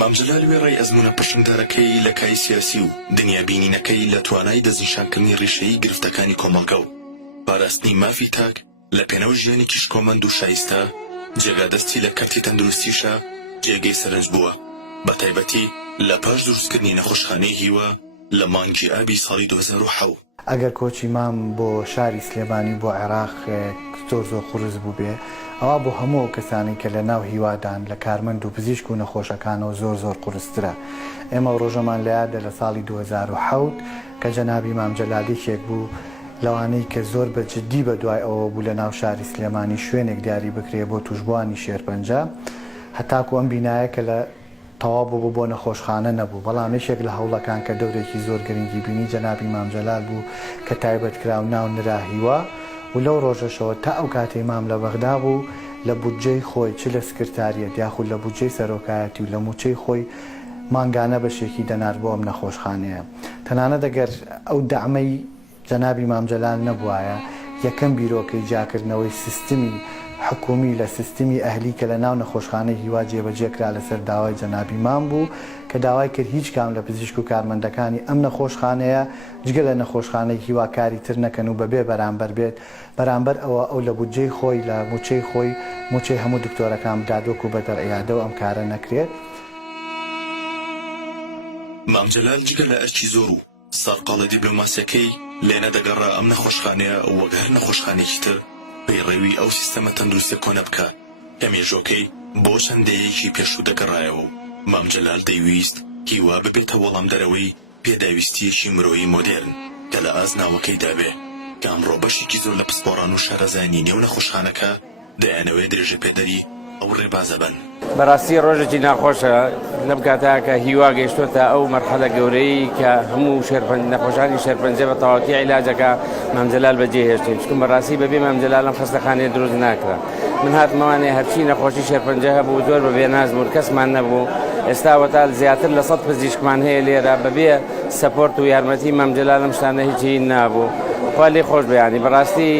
مامجلال وێڕای ئەزمونە پشنگدارەکەی لە کای سیاسی و دنیابینینەکەی لە توانای دەستنیشانکردنی ڕیشەیی گرفتەکانی کۆمەڵگە و پاراستنی مافی تاک لە پێناو ژیانێکیش کۆمەند و شایستە جێگادەستی لە کەرتی تەندروستیشە جێگەی سەرنج بووە بە تایبەتی لە پاش دروستکردنی نەخۆشخانەی هیوا لە مانگی ئابی ساڵی 2007. ئەگەر کۆچی مام بۆ شاری سلێمانی بۆ عێراق زۆر قورس بوو بێ ئەوە بۆ هەموو کەسانی کە لە ناو هیوادان لە کارمەند و پزیشک و نەخۆشەکانەوە زۆر قورسترە. ئێمە ڕۆژەمان لە یادە لە ساڵی 2007 کە جەنابی مام جەلادێکێک بوو لەوانەی کە زۆر بە جددی بە دوای ئەوە بوو لە ناو شاری سلێمانی شوێنێک دیاری بکرێ بۆ توشبوانی شێرپەنجە هەتاکو ئەم بینایە کە لە تەواو بوو بۆ نەخۆشخانە نەبوو بەڵام یەکێک لە هەوڵەکان کە دەورێکی زۆر گرنگی بینی جەنابی مام جەلال بوو کە تایبەت کراو ناو نراهیوە و لەو ڕۆژەشەوە تا ئەو کاتەی مام لە بەغدا بوو لە بودجەی خۆی چ لە سکرتاریەت یاخود لە بودجەی سەرۆکایەتی و لە موچەی خۆی مانگانە بەشێکی دەنار بۆ ئەم نەخۆشخانەیە. تەنانەت دەگەر ئەو دەعمەی جەنابی مام جەلال نەبوایە یەکەم بیرۆکەی جاکردنەوەی سیستمی حکومی لە سیستمی ئەهلی کە لە ناو نەخۆشخانەی هیوا جێبەجێکرا لەسەر داوای جەنابی مام بوو کە داوای کرد هیچ کام لە پزیشک و کارمەندەکانی ئەم نەخۆشخانەیە جگە لە نەخۆشخانەی هیوا کاری تر نەکەن و بەبێ بەرامبەر بێت بەرامبەر ئەوە ئەو لە بودجەی خۆی لە موچەی خۆی موچەی هەموو دکتۆرەکان بدادۆک و بە دەرعیادە و ئەم کارە نەکرێت. مام جەلال جگە لە ئەرکی زۆر و سەرقاڵە دیبلۆماسیەکەی لێنە دەگەڕا ئەم نەخۆشخانەیە وەک هەر نەخۆشخانێکی تر پەیڕێوی ئەو سیستەمە تەندروستە کۆنە بکە کە مێژۆکەی بۆ چەندەیەکی پێشوو دەگەڕایەوە و مام جەلال دەیویست هیوا ببێتە وەڵام دەرەوەی پێداویستیەکی مرۆیی مۆدێرن کە لە ئازناوەکەیدا بێ کە ئەمڕۆ بەشێکی زۆر لە پسپۆڕان و شارەزانی نێو نەخۆشخانەکە دەیانەوێ درێژە پێدەری ئەو ڕێبازە بن. بەڕاستی ڕۆژێکی ناخۆشە لەم کاتە کە هیوا گەیشتۆتە ئەو مەرحەلە گەورەی کە هەموو نەخۆشانی شێرپەنجە بە تەواوەتی عیلاجەکە مام جەلال بەجێهێشتین چونکە بەڕاستی بەبێ مام جەلال لەم خەستەخانەیە دروست ناکرا. من هاتمەوانێ هەرچی نەخۆشی شێرپەنجە هەبوو زۆر بە بێناز بوو کەسمان نەبوو ئێستا وەتا زیاتر لە 100 پزیشکمان هەیە لێرە بەبێ سەپۆرت و یارمەتی مام جەلال لەم شتانە هیچی نابوو. خوا لێی خۆش بێیانی بەڕاستی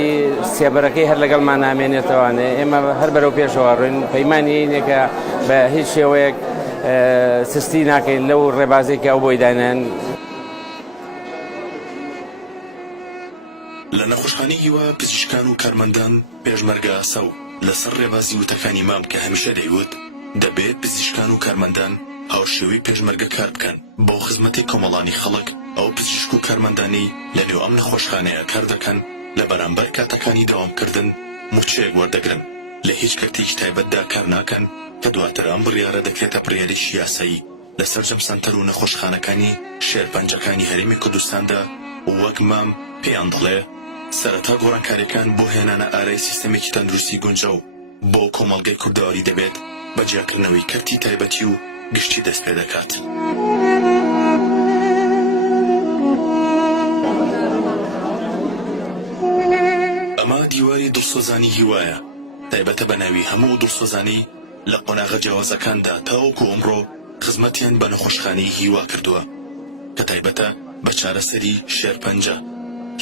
سێبەرەکەی هەر لەگەڵمان نامێنێتەوانێ ئێمە هەر بەرەو پێشەوە ڕوین پەیمانی اینێکە بە هیچ شێوەیەک سستی ناکەین لەو ڕێبازێکی ئەو بۆی دانێن. لە نەخۆشخانەی هیوا پزیشکان و کارمەندان پێشمەرگە ئاسە و لەسەر ڕێبازی وتەکانی مام کە هەمیشە دەیوت دەبێت پزیشکان و کارمەندان هاوشێوەی پێشمەرگە کار بکەن بۆ خزمەتی کۆمەڵانی خەڵک ئەو پزیشک و کارمەندانی لە نێو ئەم نەخۆشخانەیە کار دەکەن لە بەرامبەر کاتەکانی داوامکردن موچەیەک وەردەگرن لە هیچ کەرتێکی تایبەتدا کار ناکەن کە دواتر ئەم بڕیارە دەکرێتە بڕیارێکی یاسایی لەسەر جەمسەنتەر و نەخۆشخانەکانی شێرپەنجەکانی هەرێمی کوردستاندا وەک مام پێیان دەڵێ سەرەتا گۆڕانکاریەکان بۆ هێنانە ئارای سیستەمێکی تەندروستی گونجە و بۆ کۆمەڵگەی کوردەواری دەبێت بەجیاکردنەوەی کەرتی تایبەتی و گشتی دەست پێ دەکات. ئەمە دیواری دڵسۆزانی هیوایە تایبەتە بە ناوی هەموو دڵسۆزانی لە قۆناغە جیاوازەکاندا تاوەکو ئەمڕۆ خزمەتیان بە نەخۆشخانەی هیوا کردووە کە تایبەتە بە چارەسەری شێرپەنجە.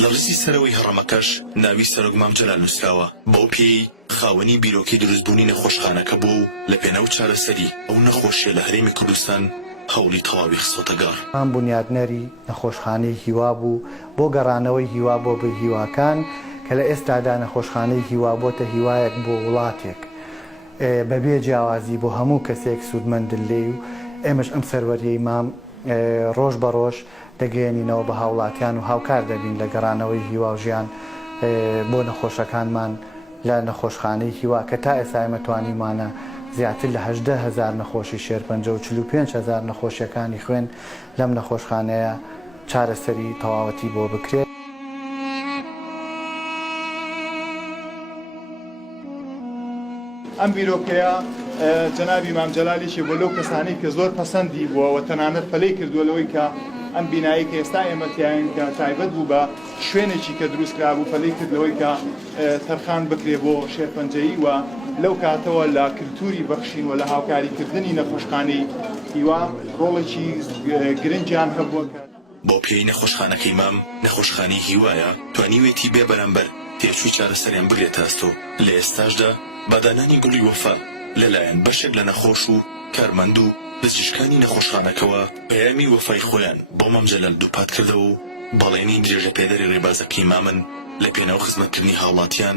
لە ڕیسی سەرەوەی هەڕەمەکەش ناوی سەرۆک مام جەلال نووسراوە بەو پێی خاوەنی بیرۆکەی دروستبوونی نەخۆشخانەکە بوو لە پێناو چارەسەری ئەو نەخۆشیە لە هەرێمی کوردستان هەوڵی تەواوی خستۆتە گەڕ. ئەم بنیادنەری نەخۆشخانەی هیوا بوو بۆ گەڕانەوەی هیوا بۆ بە هیواکان کە لە ئێستادا نەخۆشخانەی هیوا بۆتە هیوایەک بۆ وڵاتێک بەبێ جیاوازی بۆ هەموو کەسێک سوودمەندن لێ و ئێمەش ئەم سەروەریەی مام ڕۆژ بە ڕۆژ دەگەێنینەوە بە هاوڵاتیان و هاوکار دەبین لە گەڕانەوەی هیوا و ژیان بۆ نەخۆشەکانمان لە نەخۆشخانەی هیوا کە تا ئێستا ئێمە توانیمانە زیاتر لە 18,000 نەخۆشی شێرپەنجە و 45,000 نەخۆشیەکانی خوێن لەم نەخۆشخانەیە چارەسەری تەواوەتی بۆ بکرێت. ئەم بیرۆکەیە جەنابی مام جەلالیشی بۆ لەو کەسانی کە زۆر پەسەندی بووە و تەنانەت پەلەی کردووە لەوەی کە ئەم بینایی کە ئێستا ئێمەتیان کە تایبەت بوو بە شوێنێکی کە دروستکرا بوو پەلەی کردەوەی کە تەرخان بکرێ بۆ شێرپەنجەیی و لەو کاتەوە لە کلتوری بەخشین و لە هاوکاریکردنی نەخۆشخانەی هیوا ڕۆڵێکی گرنگیان هەبووە. بۆ پێی نەخۆشخانەکەی مام نەخۆشخانەی هیوایە توانیوێتی بێ بەرامبەر تێچووی چارەسەریان بگرێتە ئەستۆ لە ئێستاشدا بەدانانی گوڵی وەفا لەلایەن بەشێک لە نەخۆش و کارمەند و پزیشکانی نەخۆشخانەکەوە پەیامی وەفای خۆیان بۆ مام جەلال دووپات کردەوە و بەڵێنی درێژە پێدەری ڕێبازەکەی مامن لە پێناو خزمەتکردنی هاوڵاتیان